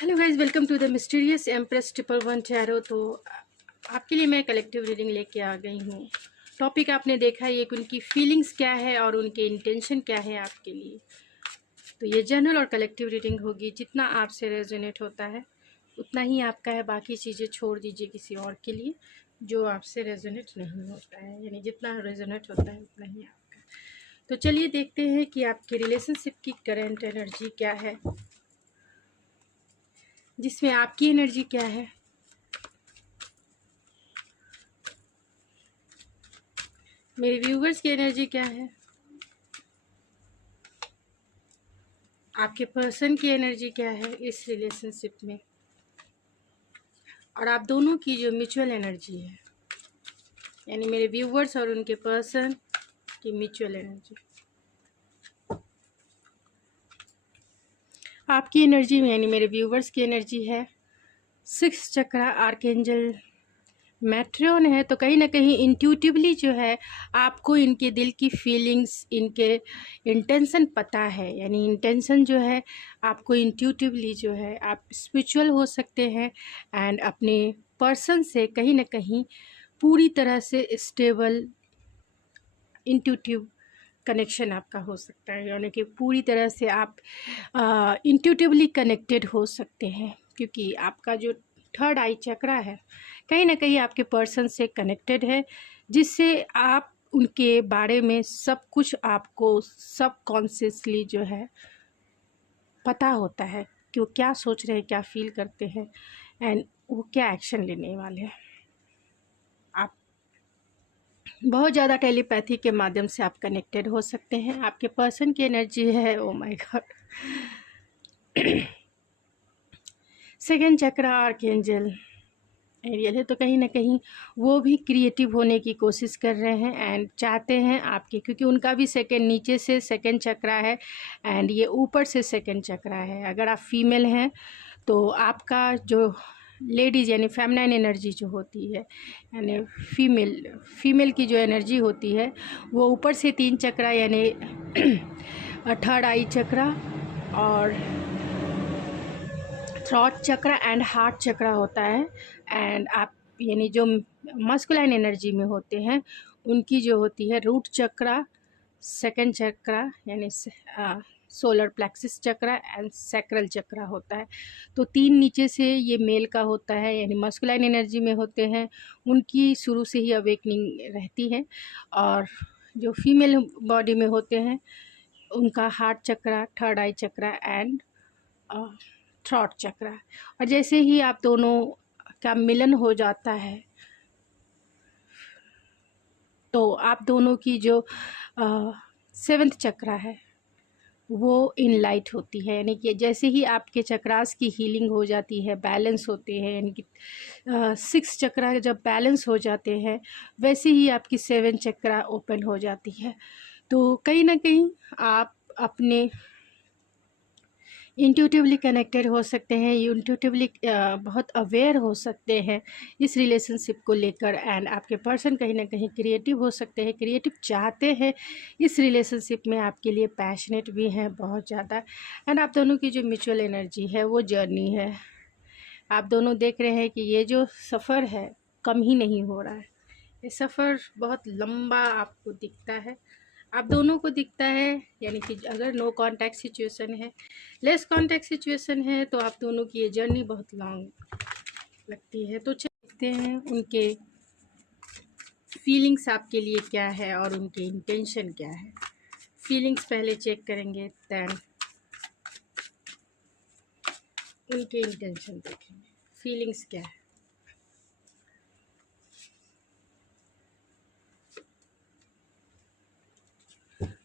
Hello guys, welcome to the mysterious empress 111 tarot. तो आपके लिए मैं कलेक्टिव रीडिंग लेके आ गई हूँ। टॉपिक आपने देखा है, एक उनकी फीलिंग्स क्या है और उनके इंटेंशन क्या है आपके लिए। तो ये जनरल और कलेक्टिव रीडिंग होगी। जितना आपसे रेजोनेट होता है उतना ही आपका है, बाकी चीज़ें छोड़ दीजिए किसी और के लिए जो आपसे रेजोनेट नहीं होता है। यानी जितना रेजोनेट होता है उतना ही आपका। तो चलिए देखते हैं कि आपके रिलेशनशिप की करंट एनर्जी क्या है, जिसमें आपकी एनर्जी क्या है, मेरे व्यूवर्स की एनर्जी क्या है, आपके पर्सन की एनर्जी क्या है इस रिलेशनशिप में, और आप दोनों की जो म्यूचुअल एनर्जी है, यानी मेरे व्यूवर्स और उनके पर्सन की म्यूचुअल एनर्जी। आपकी एनर्जी में यानी मेरे व्यूवर्स की एनर्जी है 6 चक्रा आर्कएंजल मैट्रियन है। तो कहीं ना कहीं इंट्यूटिवली जो है आपको इनके दिल की फीलिंग्स, इनके इंटेंशन पता है। यानी इंटेंशन जो है आपको इंट्यूटिवली जो है, आप स्पिरिचुअल हो सकते हैं एंड अपने पर्सन से कहीं ना कहीं पूरी तरह से स्टेबल इंट्यूटिव कनेक्शन आपका हो सकता है। यानी कि पूरी तरह से आप इंट्यूटिवली कनेक्टेड हो सकते हैं, क्योंकि आपका जो थर्ड आई चक्रा है कहीं ना कहीं आपके पर्सन से कनेक्टेड है, जिससे आप उनके बारे में सब कुछ आपको सब कॉन्शियसली जो है पता होता है कि वो क्या सोच रहे हैं, क्या फील करते हैं एंड वो क्या एक्शन लेने वाले हैं। आप बहुत ज़्यादा टेलीपैथी के माध्यम से आप कनेक्टेड हो सकते हैं। आपके पर्सन की एनर्जी है, oh my god, second chakra archangel Ariel है। तो कहीं ना कहीं वो भी क्रिएटिव होने की कोशिश कर रहे हैं एंड चाहते हैं आपके, क्योंकि उनका भी सेकंड नीचे से सेकंड चक्रा है एंड ये ऊपर से सेकंड चक्रा है। अगर आप फीमेल हैं तो आपका जो लेडीज़ यानी फेमिनाइन एनर्जी जो होती है, यानी फीमेल की जो एनर्जी होती है वो ऊपर से 3 चक्रा यानी थर्ड आई चक्रा और थ्रॉट चक्र एंड हार्ट चक्र होता है। एंड आप यानी जो मस्कुलाइन एनर्जी में होते हैं उनकी जो होती है रूट चक्र, सेकंड चक्र यानी सोलर प्लेक्सिस चक्र एंड सैक्रल चक्र होता है। तो 3 नीचे से ये मेल का होता है, यानी मस्कुलाइन एनर्जी में होते हैं, उनकी शुरू से ही अवेकनिंग रहती है। और जो फीमेल बॉडी में होते हैं उनका हार्ट चक्र, थर्ड आई चक्र एंड थ्रॉट चक्र। और जैसे ही आप दोनों का मिलन हो जाता है तो आप दोनों की जो 7th चक्र है वो इन लाइट होती है। यानी कि जैसे ही आपके चक्रास की हीलिंग हो जाती है, बैलेंस होते हैं, यानी कि 6 चक्र जब बैलेंस हो जाते हैं वैसे ही आपकी 7 चक्र ओपन हो जाती है। तो कहीं ना कहीं आप अपने इंट्यूटिवली कनेक्टेड हो सकते हैं, इंट्यूटिवली बहुत अवेयर हो सकते हैं इस रिलेशनशिप को लेकर एंड आपके पर्सन कहीं ना कहीं क्रिएटिव हो सकते हैं, क्रिएटिव चाहते हैं इस रिलेशनशिप में, आपके लिए पैशनेट भी हैं बहुत ज़्यादा। एंड आप दोनों की जो म्यूचुअल एनर्जी है वो जर्नी है। आप दोनों देख रहे हैं कि ये जो सफ़र है कम ही नहीं हो रहा है, ये सफ़र बहुत लंबा आपको दिखता है, आप दोनों को दिखता है। यानी कि अगर नो कांटेक्ट सिचुएशन है, लेस कांटेक्ट सिचुएशन है, तो आप दोनों की ये जर्नी बहुत लॉन्ग लगती है। तो देखते हैं उनके फीलिंग्स आपके लिए क्या है और उनके इंटेंशन क्या है। फीलिंग्स पहले चेक करेंगे, दैन उनके इंटेंशन देखेंगे। फीलिंग्स क्या है,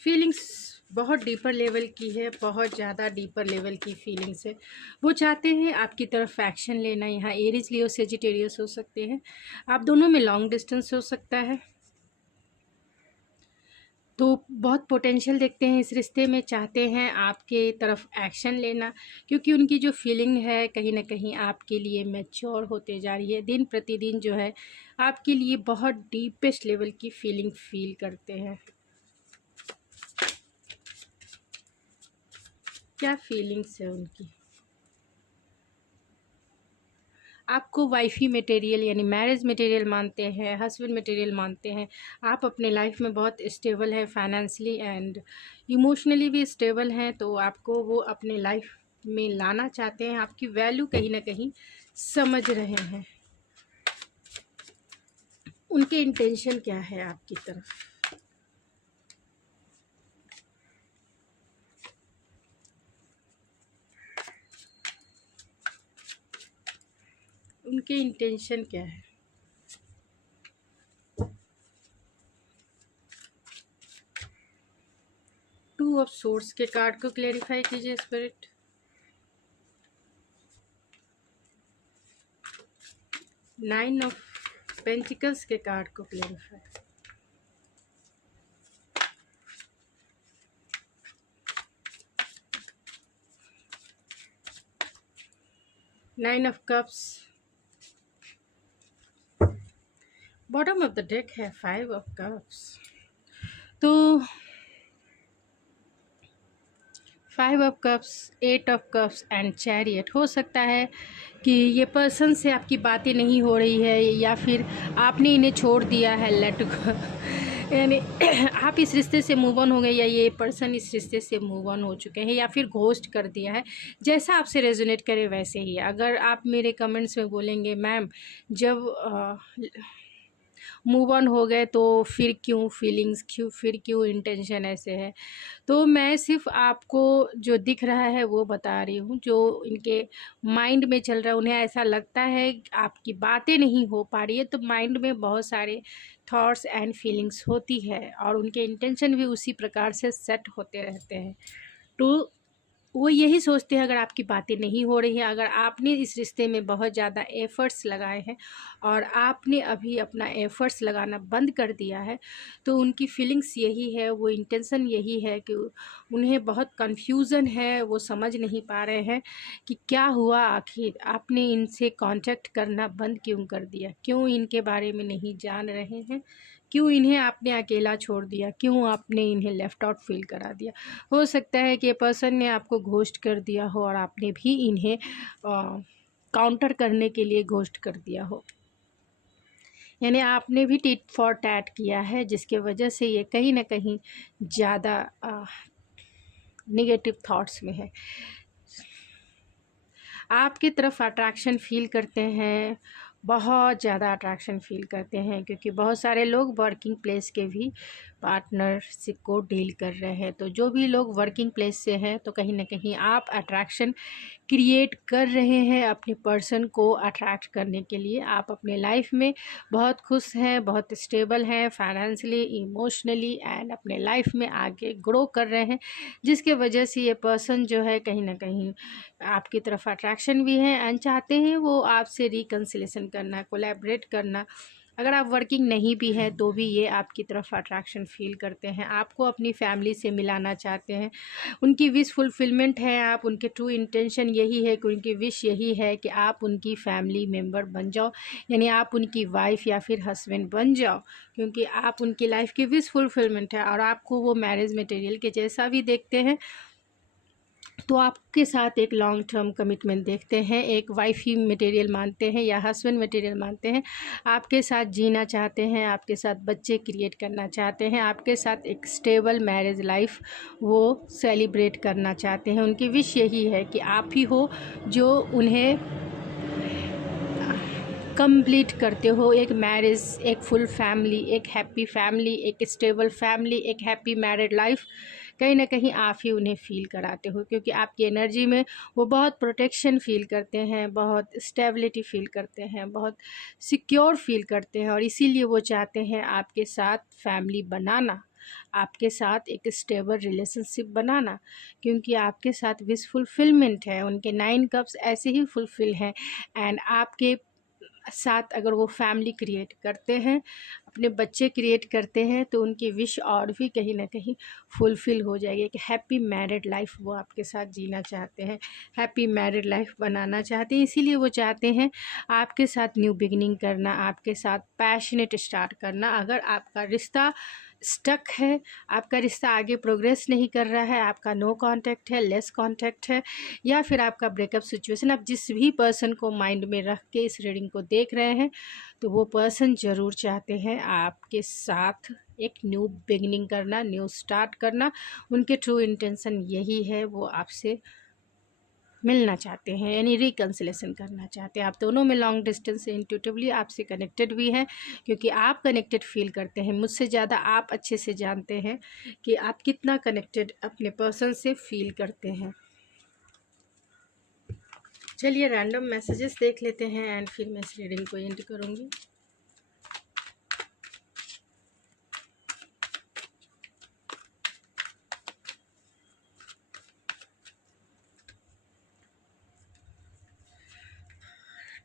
फीलिंग्स बहुत डीपर लेवल की है, बहुत ज़्यादा डीपर लेवल की फीलिंग्स है। वो चाहते हैं आपकी तरफ एक्शन लेना। यहाँ एरीज, लियो, सेजिटेरियस हो सकते हैं, आप दोनों में लॉन्ग डिस्टेंस हो सकता है। तो बहुत पोटेंशियल देखते हैं इस रिश्ते में, चाहते हैं आपके तरफ एक्शन लेना, क्योंकि उनकी जो फीलिंग है कहीं ना कहीं आपके लिए मैच्योर होते जा रही है। दिन प्रतिदिन जो है आपके लिए बहुत डीपेस्ट लेवल की फीलिंग फील करते हैं। क्या फीलिंग्स है उनकी, आपको वाइफी मटेरियल यानी मैरिज मटेरियल मानते हैं, हस्बैंड मटेरियल मानते हैं, आप अपने लाइफ में बहुत स्टेबल है फाइनेंशियली एंड इमोशनली भी स्टेबल हैं, तो आपको वो अपने लाइफ में लाना चाहते हैं, आपकी वैल्यू कहीं ना कहीं समझ रहे हैं। उनके इंटेंशन क्या है आपकी तरफ? उनके इंटेंशन क्या है? टू ऑफ सोर्स के कार्ड को क्लेरिफाई कीजिए स्पिरिट। नाइन ऑफ पेंटिकल्स के कार्ड को clarify. Nine of cups. Bottom of the deck है फाइव ऑफ कप्स। तो five of cups, eight of cups and chariot. हो सकता है कि ये पर्सन से आपकी बातें नहीं हो रही है या फिर आपने इन्हें छोड़ दिया है, लेट गो, यानी आप इस रिश्ते से मूव ऑन हो गए या ये पर्सन इस रिश्ते से मूव ऑन हो चुके हैं या फिर घोस्ट कर दिया है। जैसा आपसे रेजोनेट करे वैसे ही। अगर आप मेरे कमेंट्स में बोलेंगे मैम जब मूव ऑन हो गए तो फिर क्यों फीलिंग्स, फिर क्यों इंटेंशन ऐसे है, तो मैं सिर्फ आपको जो दिख रहा है वो बता रही हूँ। जो इनके माइंड में चल रहा है, उन्हें ऐसा लगता है आपकी बातें नहीं हो पा रही है, तो माइंड में बहुत सारे थॉट्स एंड फीलिंग्स होती है और उनके इंटेंशन भी उसी प्रकार से सेट होते रहते हैं। तो वो यही सोचते हैं अगर आपकी बातें नहीं हो रही हैं, अगर आपने इस रिश्ते में बहुत ज़्यादा एफ़र्ट्स लगाए हैं और आपने अभी अपना एफ़र्ट्स लगाना बंद कर दिया है, तो उनकी फीलिंग्स यही है, वो इंटेंशन यही है कि उन्हें बहुत कन्फ्यूज़न है, वो समझ नहीं पा रहे हैं कि क्या हुआ, आखिर आपने इनसे कांटेक्ट करना बंद क्यों कर दिया, क्यों इनके बारे में नहीं जान रहे हैं, क्यों इन्हें आपने अकेला छोड़ दिया, क्यों आपने इन्हें लेफ़्ट आउट फील करा दिया। हो सकता है कि पर्सन ने आपको घोस्ट कर दिया हो और आपने भी इन्हें काउंटर करने के लिए घोस्ट कर दिया हो, यानी आपने भी टिट फॉर टैट किया है, जिसके वजह से ये कहीं ना कहीं ज़्यादा नेगेटिव थॉट्स में है। आपकी तरफ अट्रैक्शन फील करते हैं, बहुत ज़्यादा अट्रैक्शन फील करते हैं, क्योंकि बहुत सारे लोग वर्किंग प्लेस के भी पार्टनरशिप को डील कर रहे हैं। तो जो भी लोग वर्किंग प्लेस से हैं, तो कहीं ना कहीं आप अट्रैक्शन क्रिएट कर रहे हैं अपने पर्सन को अट्रैक्ट करने के लिए। आप अपने लाइफ में बहुत खुश हैं, बहुत स्टेबल हैं फाइनेंशियली, इमोशनली एंड अपने लाइफ में आगे ग्रो कर रहे हैं, जिसके वजह से ये पर्सन जो है कहीं ना कहीं आपकी तरफ अट्रैक्शन भी है एंड चाहते हैं वो आपसे रिकन्सिलेशन करना, कोलैबोरेट करना। अगर आप वर्किंग नहीं भी हैं तो भी ये आपकी तरफ अट्रैक्शन फील करते हैं, आपको अपनी फैमिली से मिलाना चाहते हैं। उनकी विश फुलफिलमेंट है, आप उनके ट्रू इंटेंशन यही है कि उनकी विश यही है कि आप उनकी फैमिली मेम्बर बन जाओ, यानी आप उनकी वाइफ या फिर हस्बैंड बन जाओ, क्योंकि आप उनकी लाइफ की विश फुलफिलमेंट है और आपको वो मैरिज मटेरियल के जैसा भी देखते हैं। तो आपके साथ एक लॉन्ग टर्म कमिटमेंट देखते हैं, एक वाइफ ही मटेरियल मानते हैं या हस्बैंड मटेरियल मानते हैं, आपके साथ जीना चाहते हैं, आपके साथ बच्चे क्रिएट करना चाहते हैं, आपके साथ एक स्टेबल मैरिज लाइफ वो सेलिब्रेट करना चाहते हैं। उनकी विश यही है कि आप ही हो जो उन्हें कंप्लीट करते हो, एक मैरिज, एक फुल फैमिली, एक हैप्पी फैमिली, एक स्टेबल फैमिली, एक हैप्पी मैरिड लाइफ कहीं ना कहीं आप ही उन्हें फ़ील कराते हो, क्योंकि आपकी एनर्जी में वो बहुत प्रोटेक्शन फ़ील करते हैं, बहुत स्टेबिलिटी फ़ील करते हैं, बहुत सिक्योर फ़ील करते हैं और इसीलिए वो चाहते हैं आपके साथ फैमिली बनाना, आपके साथ एक स्टेबल रिलेशनशिप बनाना, क्योंकि आपके साथ विश फुलफिलमेंट है। उनके 9 कप्स ऐसे ही फुलफिल हैं एंड आपके साथ अगर वो फैमिली क्रिएट करते हैं, अपने बच्चे क्रिएट करते हैं, तो उनकी विश और भी कहीं ना कहीं फुलफ़िल हो जाएगी कि हैप्पी मैरिड लाइफ वो आपके साथ जीना चाहते हैं, हैप्पी मैरिड लाइफ बनाना चाहते हैं। इसीलिए वो चाहते हैं आपके साथ न्यू बिगिनिंग करना, आपके साथ पैशनेट स्टार्ट करना। अगर आपका रिश्ता स्टक है, आपका रिश्ता आगे प्रोग्रेस नहीं कर रहा है, आपका नो कांटेक्ट है, लेस कांटेक्ट है, या फिर आपका ब्रेकअप सिचुएशन, आप जिस भी पर्सन को माइंड में रख के इस रीडिंग को देख रहे हैं तो वो पर्सन ज़रूर चाहते हैं आपके साथ एक न्यू बिगनिंग करना, न्यू स्टार्ट करना। उनके ट्रू इंटेंशन यही है, वो आपसे मिलना चाहते हैं, यानी रिकन्सिलेशन करना चाहते हैं। आप दोनों में लॉन्ग डिस्टेंस से इंट्यूटिवली आपसे कनेक्टेड भी हैं, क्योंकि आप कनेक्टेड फील करते हैं। मुझसे ज़्यादा आप अच्छे से जानते हैं कि आप कितना कनेक्टेड अपने पर्सन से फील करते हैं। चलिए रैंडम मैसेजेस देख लेते हैं एंड फिर मैं इस रीडिंग को एंड करूँगी।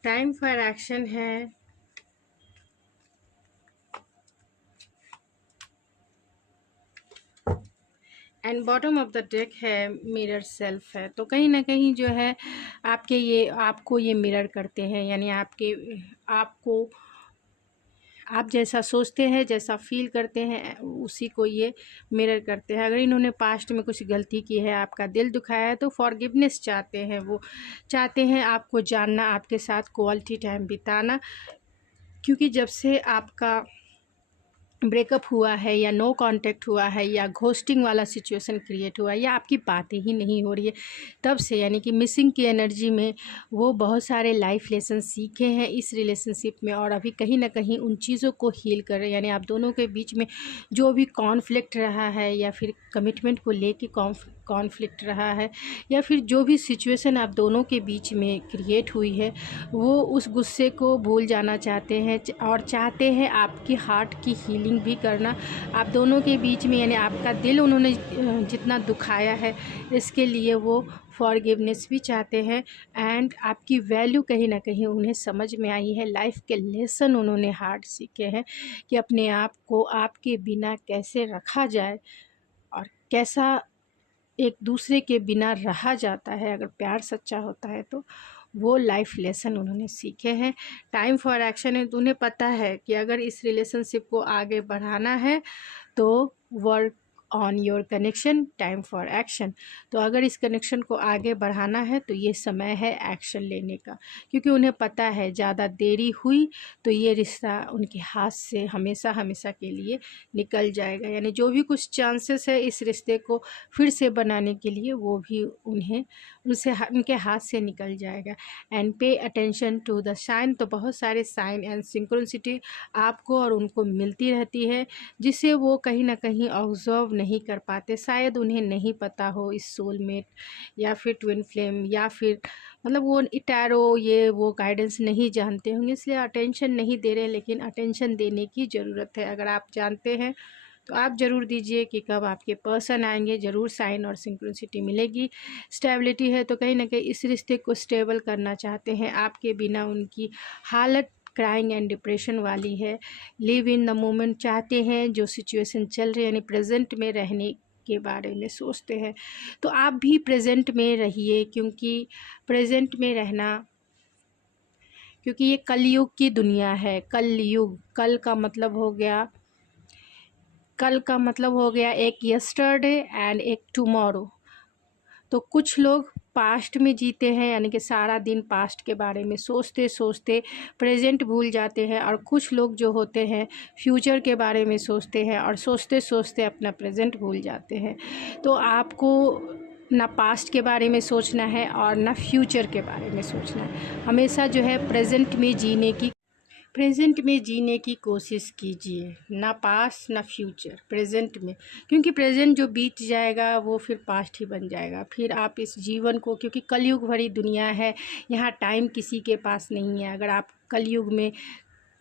टाइम फॉर एक्शन है, and bottom of the deck है मिरर सेल्फ है। तो कहीं ना कहीं जो है आपको ये मिरर करते हैं, यानी आपको आप जैसा सोचते हैं, जैसा फील करते हैं, उसी को ये मिरर करते हैं। अगर इन्होंने पास्ट में कुछ गलती की है, आपका दिल दुखाया है, तो फॉरगिवनेस चाहते हैं। वो चाहते हैं आपको जानना, आपके साथ क्वालिटी टाइम बिताना, क्योंकि जब से आपका ब्रेकअप हुआ है या नो कांटेक्ट हुआ है या घोस्टिंग वाला सिचुएशन क्रिएट हुआ है या आपकी बातें ही नहीं हो रही है, तब से यानी कि मिसिंग की एनर्जी में वो बहुत सारे लाइफ लेसन सीखे हैं इस रिलेशनशिप में, और अभी कहीं ना कहीं उन चीज़ों को हील कर रहे हैं। यानी आप दोनों के बीच में जो भी कॉन्फ्लिक्ट रहा है, या फिर कमिटमेंट को लेके कॉन्फ्लिक्ट रहा है, या फिर जो भी सिचुएशन आप दोनों के बीच में क्रिएट हुई है, वो उस गुस्से को भूल जाना चाहते हैं और चाहते हैं आपकी हार्ट की हीलिंग भी करना। आप दोनों के बीच में यानी आपका दिल उन्होंने जितना दुखाया है, इसके लिए वो फॉरगिवनेस भी चाहते हैं, एंड आपकी वैल्यू कहीं ना कहीं उन्हें समझ में आई है। लाइफ के लेसन उन्होंने हार्ड सीखे हैं कि अपने आप को आपके बिना कैसे रखा जाए और कैसा एक दूसरे के बिना रहा जाता है अगर प्यार सच्चा होता है। तो वो लाइफ लेसन उन्होंने सीखे हैं। टाइम फॉर एक्शन है, तो उन्हें पता है कि अगर इस रिलेशनशिप को आगे बढ़ाना है तो work on your connection, time for action. तो अगर इस कनेक्शन को आगे बढ़ाना है तो ये समय है एक्शन लेने का, क्योंकि उन्हें पता है ज़्यादा देरी हुई तो ये रिश्ता उनके हाथ से हमेशा हमेशा के लिए निकल जाएगा। यानी जो भी कुछ चांसेस है इस रिश्ते को फिर से बनाने के लिए, वो भी उनके हाथ से निकल जाएगा। And pay attention to the sign, तो बहुत सारे साइन एंड सिंक्रोनिसिटी आपको और उनको मिलती रहती है, जिसे वो कहीं ना कहीं ऑब्जर्व नहीं कर पाते। शायद उन्हें नहीं पता हो इस सोलमेट या फिर ट्विन फ्लेम या फिर मतलब वो टैरो ये वो गाइडेंस नहीं जानते होंगे, इसलिए अटेंशन नहीं दे रहे, लेकिन अटेंशन देने की ज़रूरत है। अगर आप जानते हैं तो आप ज़रूर दीजिए कि कब आपके पर्सन आएंगे, ज़रूर साइन और सिंक्रोनिसिटी मिलेगी। स्टेबिलिटी है, तो कहीं ना कहीं इस रिश्ते को स्टेबल करना चाहते हैं। आपके बिना उनकी हालत क्राइंग एंड डिप्रेशन वाली है। लिव इन द मोमेंट चाहते हैं, जो सिचुएशन चल रही है यानी प्रेजेंट में रहने के बारे में सोचते हैं। तो आप भी प्रेजेंट में रहिए, क्योंकि प्रेजेंट में रहना, क्योंकि ये कलयुग की दुनिया है। कलयुग, कल का मतलब हो गया एक यस्टरडे एंड एक टुमारो। तो कुछ लोग पास्ट में जीते हैं, यानी कि सारा दिन पास्ट के बारे में सोचते सोचते प्रेजेंट भूल जाते हैं, और कुछ लोग जो होते हैं फ्यूचर के बारे में सोचते हैं और सोचते सोचते अपना प्रेजेंट भूल जाते हैं। तो आपको ना पास्ट के बारे में सोचना है और ना फ्यूचर के बारे में सोचना है। हमेशा जो है प्रेजेंट में जीने की कोशिश कीजिए, ना पास्ट ना फ्यूचर, प्रेजेंट में। क्योंकि प्रेजेंट जो बीत जाएगा वो फिर पास्ट ही बन जाएगा। फिर आप इस जीवन को, क्योंकि कलयुग भरी दुनिया है, यहाँ टाइम किसी के पास नहीं है। अगर आप कलयुग में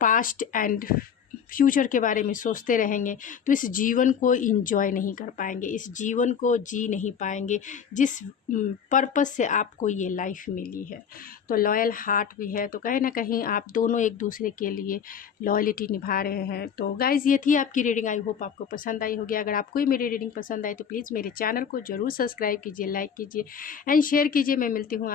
पास्ट एंड फ्यूचर के बारे में सोचते रहेंगे तो इस जीवन को एंजॉय नहीं कर पाएंगे, इस जीवन को जी नहीं पाएंगे जिस पर्पस से आपको ये लाइफ मिली है। तो लॉयल हार्ट भी है, तो कहीं ना कहीं आप दोनों एक दूसरे के लिए लॉयलिटी निभा रहे हैं। तो गाइज़, ये थी आपकी रीडिंग। आई होप आपको पसंद आई होगी। अगर आपको मेरी रीडिंग पसंद आई तो प्लीज़ मेरे चैनल को ज़रूर सब्सक्राइब कीजिए, लाइक कीजिए एंड शेयर कीजिए। मैं मिलती हूँ